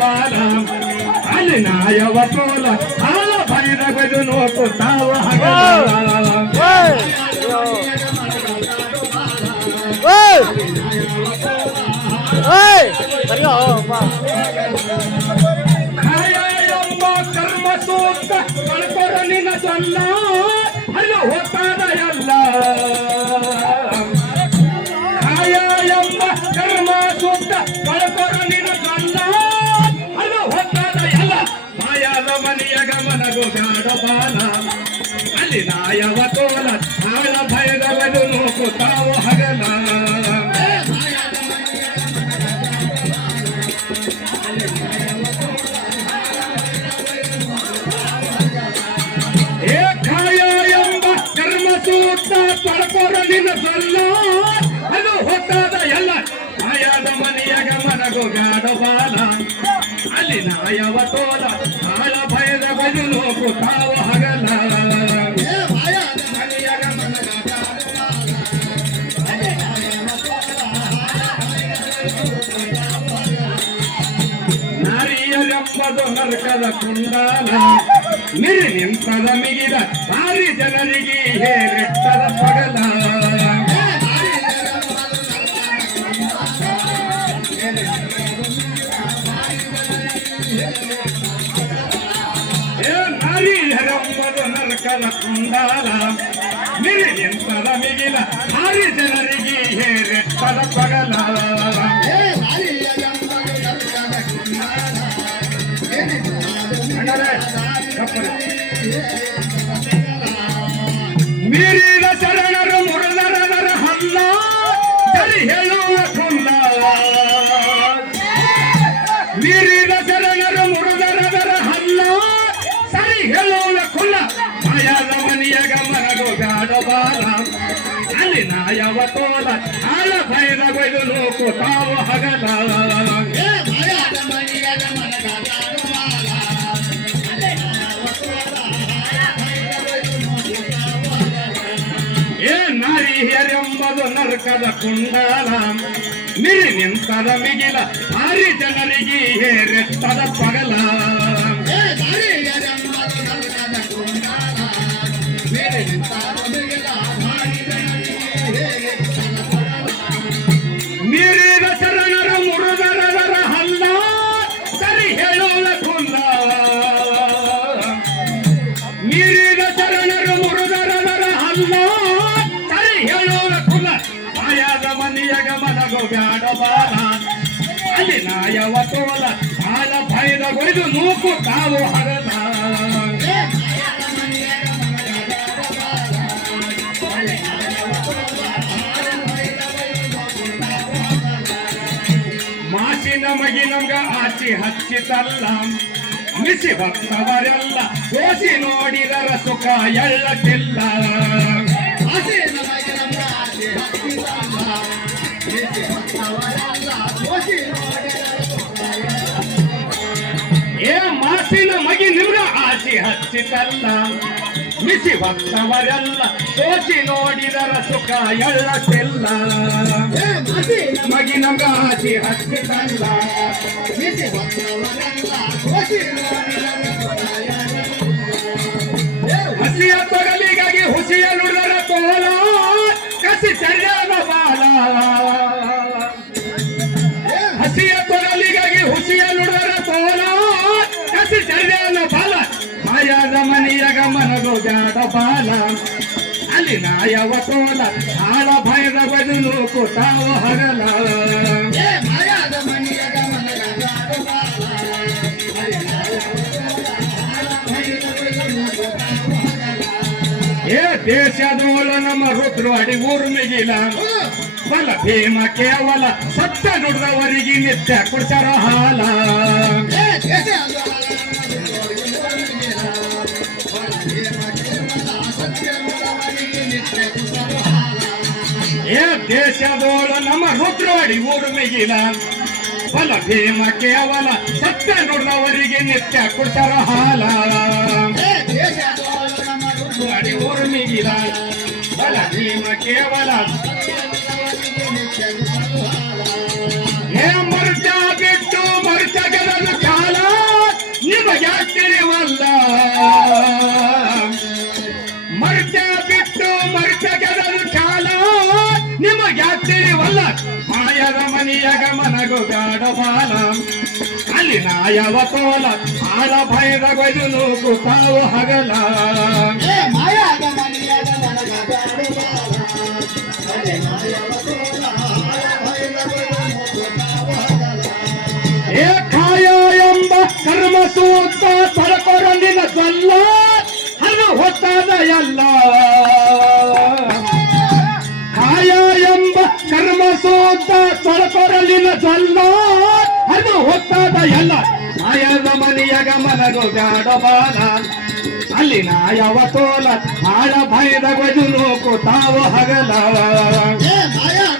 ಬಾಲ ಅಲ್ಲಿ ನಾಯವ ಕೋಲ ಹಾಲ ಭೈರ ಬದು ನೋಕು ತಾವ ಕರ್ಮ ಸೂಕ್ತ ಕಳ್ಕೊರ ನಿನ್ನ ಸೊಲ್ಲ ಅಲ್ಲಿ ಹೋಗ್ತಾದ ಎಲ್ಲ ಎಂಬ ಕರ್ಮ ಸೂಕ್ತ ಕಳ್ಕೊರ ನಿನ್ನ ಸೊಲ್ಲ ಮನೆಯ ಗಮನಗು ಗಾಢ ಬಾಲ ಅಲ್ಲಿ ನಾಯವ ತೋಲ ಆಳ ಭಯದವನು ನೋಕು ತಾವು ಹಗಲ ಏ ಕಾಯ ಎಂಬ ಕರ್ಮ ಸೂಕ್ತ ಪಡ್ಕೊರಲಿನ ಸಲ್ಲ ಅದು ಹೊತ್ತಾದ ಎಲ್ಲ ಮಾಯಾದ ಮನೆಯ ಗಮನಗು ಗಾಢ ಬಾಲ ಅಲ್ಲಿ ನಾಯವ ತೋಲ ಆಳ ಭಯದ ಬದು ನೋಕು ತಾವು ಹಗಲ ನಾರಿಯರೆಂಬದು ನರಕದ ಕುಂಡಾಲ ಮಿರಿ ನಿಂತದ ಮಿಗಿದ ಭಾರಿ ಜನರಿಗೆ ಹೇರೆಟ್ಟದ ಪಗಲ ನಾರಿಯರೆಂಬದು ನರಕದ ಕುಂಡಾಲ ಮಿರಿ ನಿಂತದ ಮಿಗಿಲ ಭಾರಿ ಜನರಿಗೆ ಹೇರೆಟ್ಟದ ಪಗಲ ಮೀರಿದ ಶರಣರು ಮುರುದರದರ ಹಲ್ಲ ಸರಿ ಹೇಳುವ ಕುಲ್ಲ ಮೀರಿದ ಶರಣರು ಮುರುದರದರ ಹಲ್ಲ ಸರಿ ಹೇಳುವ ಕುಲ್ಲ ಮಾಯಾದ ಮನೆಯ ಗಮನಗು ಗಾಢ ಬಾಲ ಅಲ್ಲಿ ನಾಯವ ತೋಲ ಆಳ ಭೈದ ಬೈದು ನೋಕು ತಾವು ಹಗಲ ನಾರಿಯರೆಂಬದು ನರಕದ ಕುಂಡಾಲ ಮಿರಿ ನಿಂತದ ಮಿಗಿಲ ಭಾರಿ ಜನರಿಗೆ ಹೇರೆತ್ತದ ಪಗಲ ಮೀರಿದ ಶರಣರು ಮುರುದರದರ ಹಲ್ಲ ಸರಿ ಹೇಳೋಲ ಕುಲ್ಲ ಮೀರಿದ ಶರಣರು ಮುರುದರದರ ಹಲ್ಲ ಹೇಳೋರ ಕುಲ ಮಾಯಾದ ಮನೆಯ ಗಮನಗು ಬ್ಯಾಡ ಬಾಲ ಅಲ್ಲಿ ನಾಯವ ತೋಲ ಆಳ ಭಯದ ಬೈದು ನೂಕು ತಾವು ಹಗಲ ಮಾಸಿನ ಮಗಿ ನಮ್ಗ ಆಚಿ ಹಚ್ಚಿತಲ್ಲ ಮಿಸಿ ಭಕ್ತವರೆಲ್ಲ ದೋಷಿ ನೋಡಿದರ ಸುಖ ಎಳ್ಳಕ್ಕಿಲ್ಲ ಏ ಮಾಸಿನ ಮಗಿ ನಿಮ್ಗ ಆಚಿ ಹಚ್ಚಿತಲ್ಲ ಮಿಸಿ ಭಕ್ತವರೆಲ್ಲ ಸೋಚಿ ನೋಡಿದರ ಸುಖ ಎಳ್ಳಕ್ಕಿಲ್ಲ ಮಗಿ ನಮ್ಗ ಆಚಿ ಹಚ್ಚಿತಲ್ಲ ಮಿಸಿ ಭಕ್ತವರೆಲ್ಲ ಸೋಚಿ ಹಸಿಯ ತೊಗಲಿಗಾಗಿ ಹುಸಿಯ ನುಡಿದರ ತೋಲ ಕಸಿ ಚರ್ಯಾದ ಬಾಲ ಹಸಿಯ ತೊಗಲಿಗಾಗಿ ಹುಸಿಯ ನುಡಿದರ ತೋಲ ಕಸಿ ಚರ್ಯಾದ ಬಾಲ ಮಾಯಾದ ಮನೆಯ ಗಮನಗು ಗಾಢ ಬಾಲ ಅಲ್ಲಿ ನಾಯವ ತೋಲ ಆಳ ಭಯದ ಬದು ನೂಕು ತಾವು ಹಗಲ ಮಾಯಾದ ಮನೆಯ ಗಮನಗ ಗಾಢ ಬಾಲ ಏ ದೇಶದೋಳ ನಮ್ಮ ರುದ್ರವಾಡಿ ಊರ್ಮಿಗಿಲ ಬಲ ಭೀಮ ಕೇವಲ ಸತ್ಯ ನುಡಿದವರಿಗೆ ನಿತ್ಯ ಕುಡ್ಸರ ಹಾಲ ಏ ದೇಶದೋಳ ನಮ್ಮ ರುದ್ರವಾಡಿ ಊರ್ಮಿಗಿಲ ಬಲ ಭೀಮ ಕೇವಲ ಸತ್ಯ ನುಡಿದವರಿಗೆ ನಿತ್ಯ ಕುಡ್ಸರ ಹಾಲ ಹೇ ಮರ್ತ ಬಿಟ್ಟು ಮರ್ತ ಗೆಲ್ಲಲು ಕಾಲ ನಿಮಗೆ ತಿಳಿವಲ್ಲ ಮರ್ತ ಬಿಟ್ಟು ಮರ್ತ ಗೆಲ್ಲಲು ಕಾಲ ನಿಮಗೆ ತಿಳಿವಲ್ಲ ಮಾಯದ ಮನಿಯಗ ಮನಗು ಗಾಡಬಾಲ ಅಲ್ಲಿ ನಾಯವ ತೋಲ ಆಳ ಭಯದ ಬಯಲು ಕೂತಾವು ಹಗಲ ಮಾಯಾದ ಮನೆಯಾದ ನನಗ ಗಾಡುಬಾಲ ಅಲೆ ಮಾಯವ ತೋಲ ಆಳ ಭಯದ ಬಯಲು ಕೂತಾವು ಹಗಲ ಏ ಕಾಯ ಎಂಬ ಕರ್ಮ ಸೂತ್ರ ತೊಡಕೊರಲಿನ ಸಲ್ಲ ಅದು ಹೊತ್ತಾದ ಎಲ್ಲ ಕಾಯ ಎಂಬ ಕರ್ಮ ಸೂತ್ರ ತೊಡಕೊರಲಿನ ಸಲ್ಲ ಅದು ಹೊತ್ತಾದ ಎಲ್ಲ ಮಾಯದ ಮನಿಯಗ ಮನಗು ಗಾಡಬಾಲ ಅಲ್ಲಿ ನಾಯವ ತೋಲ ಆಳ ಭಯದ ಗಜುನು ಕೂತಾವು ಹಗಲ ಮಾಯಾದ